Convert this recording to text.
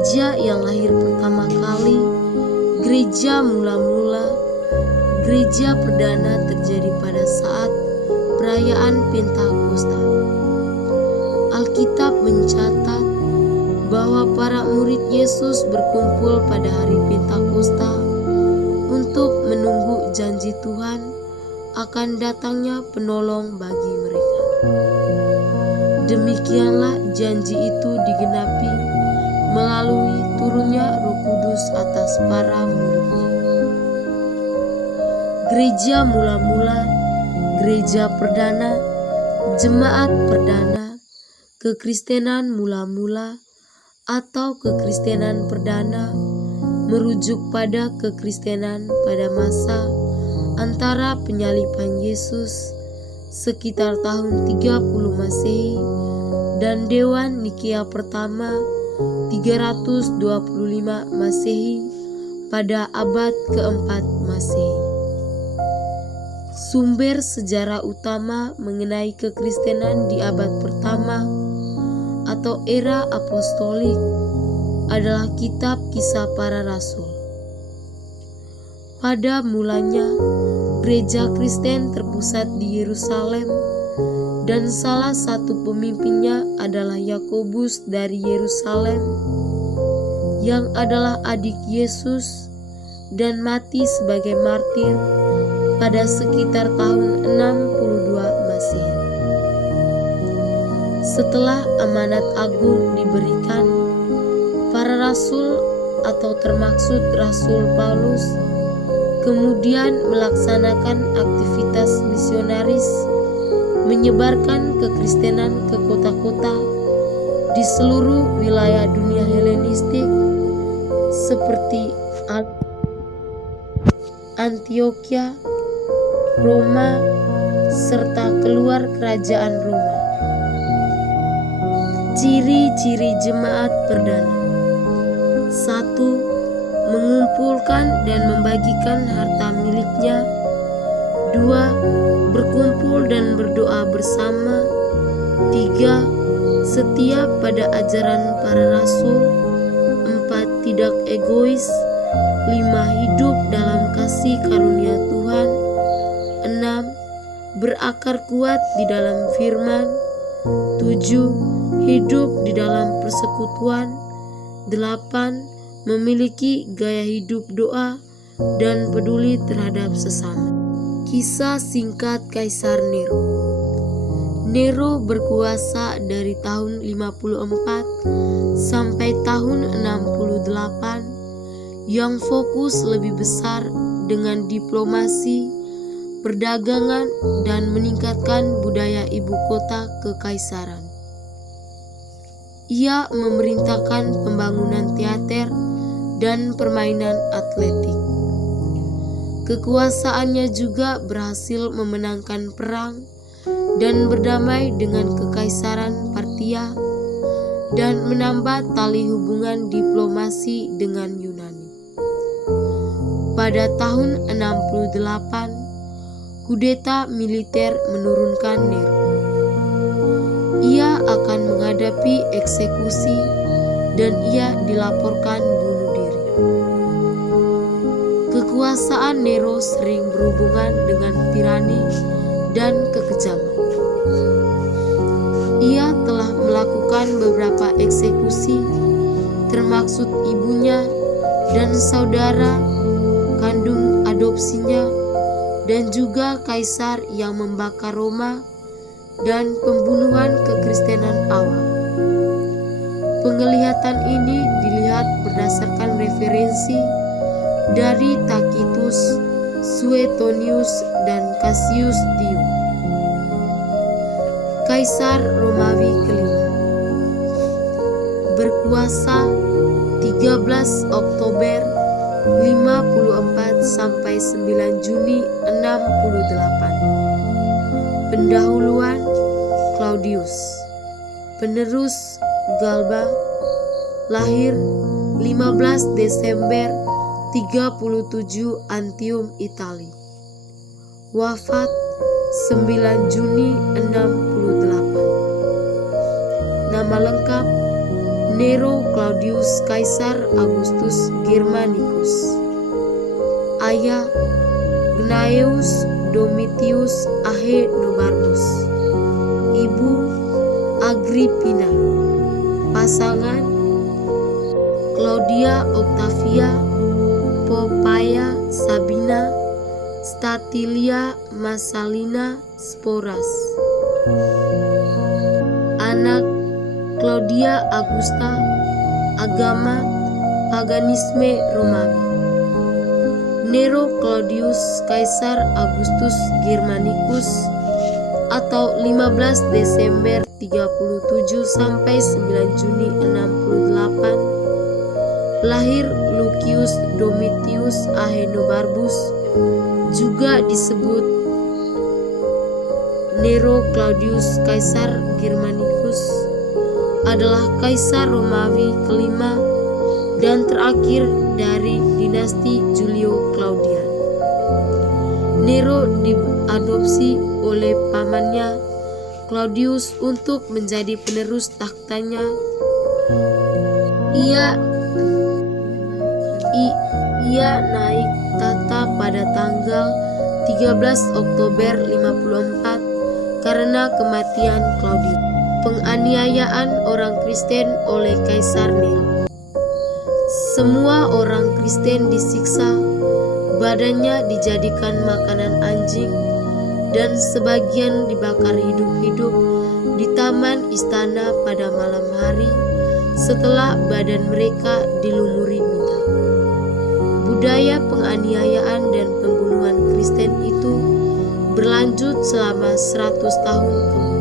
gereja yang lahir pertama kali, gereja mula-mula, gereja perdana terjadi pada saat perayaan Pentakosta. Alkitab mencatat bahwa para murid Yesus berkumpul pada hari Pentakosta untuk menunggu janji Tuhan akan datangnya penolong bagi mereka. Demikianlah janji itu digenapi melalui turunnya Roh Kudus atas para muridnya. Gereja mula-mula, gereja perdana, jemaat perdana, kekristenan mula-mula atau kekristenan perdana merujuk pada kekristenan pada masa antara penyaliban Yesus sekitar tahun 30 Masehi dan Dewan Nikea pertama 325 Masehi pada abad keempat Masehi. Sumber sejarah utama mengenai kekristenan di abad pertama atau era apostolik adalah kitab Kisah Para Rasul. Pada mulanya, gereja Kristen terpusat di Yerusalem dan salah satu pemimpinnya adalah Yakobus dari Yerusalem yang adalah adik Yesus dan mati sebagai martir pada sekitar tahun 62 Masehi. Setelah amanat agung diberikan, para rasul atau termaksud Rasul Paulus kemudian melaksanakan aktivitas misionaris menyebarkan kekristenan ke kota-kota di seluruh wilayah dunia Helenistik seperti Antioquia, Roma, serta keluar kerajaan Roma. Ciri-ciri jemaat perdana: 1. Mengumpulkan dan membagikan harta miliknya. 2. Berkumpul dan berdoa bersama. 3. Setia pada ajaran para rasul. 4. Tidak egois. 5. Hidup dalam kasih karunia Tuhan. 6. Berakar kuat di dalam firman. 7. Hidup di dalam persekutuan. 8. Memiliki gaya hidup doa dan peduli terhadap sesama. Kisah singkat Kaisar Nero. Nero berkuasa dari tahun 54 sampai tahun 68 yang fokus lebih besar dengan diplomasi, perdagangan, dan meningkatkan budaya ibu kota kekaisaran. Ia memerintahkan pembangunan teater dan permainan atletik. Kekuasaannya juga berhasil memenangkan perang dan berdamai dengan Kekaisaran Partia dan menambah tali hubungan diplomasi dengan Yunani. Pada tahun 68, kudeta militer menurunkan Nero. Ia akan menghadapi eksekusi dan ia dilaporkan bunuh diri. Kekuasaan Nero sering berhubungan dengan tirani dan kekejaman. Ia telah melakukan beberapa eksekusi, termaksud ibunya dan saudara kandung adopsinya, dan juga kaisar yang membakar Roma dan pembunuhan kekristenan awam. Penglihatan ini dilihat berdasarkan referensi dari Tacitus, Suetonius, dan Cassius Dio. Kaisar Romawi kelima berkuasa 13 Oktober 54 sampai 9 Juni 68. Pendahuluan Claudius, penerus Galba, lahir 15 Desember 37 Antium, Itali. Wafat 9 Juni 68. Nama lengkap Nero Claudius Kaisar Augustus Germanicus. Ayah Gnaeus Domitius Ahenobarbus. Ibu Agrippina. Pasangan Claudia Octavia Poppaea Sabina Statilia Massalina Sporas. Anak Claudia Augusta. Agama paganisme Romawi. Nero Claudius Kaisar Augustus Germanicus atau 15 Desember 37 sampai 9 Juni 68. Lahir Lucius Domitius Ahenobarbus, juga disebut Nero Claudius Kaisar Germanicus, adalah kaisar Romawi kelima dan terakhir dari dinasti Julio Claudian. Nero diadopsi oleh pamannya Claudius untuk menjadi penerus tahtanya. Ia naik tahta pada tanggal 13 Oktober 54 karena kematian Claudius. Penganiayaan orang Kristen oleh Kaisar Nero. Semua orang Kristen disiksa, badannya dijadikan makanan anjing, dan sebagian dibakar hidup-hidup di taman istana pada malam hari setelah badan mereka dilumuri minyak. Budaya penganiayaan dan pembunuhan Kristen itu berlanjut selama 100 tahun kemudian.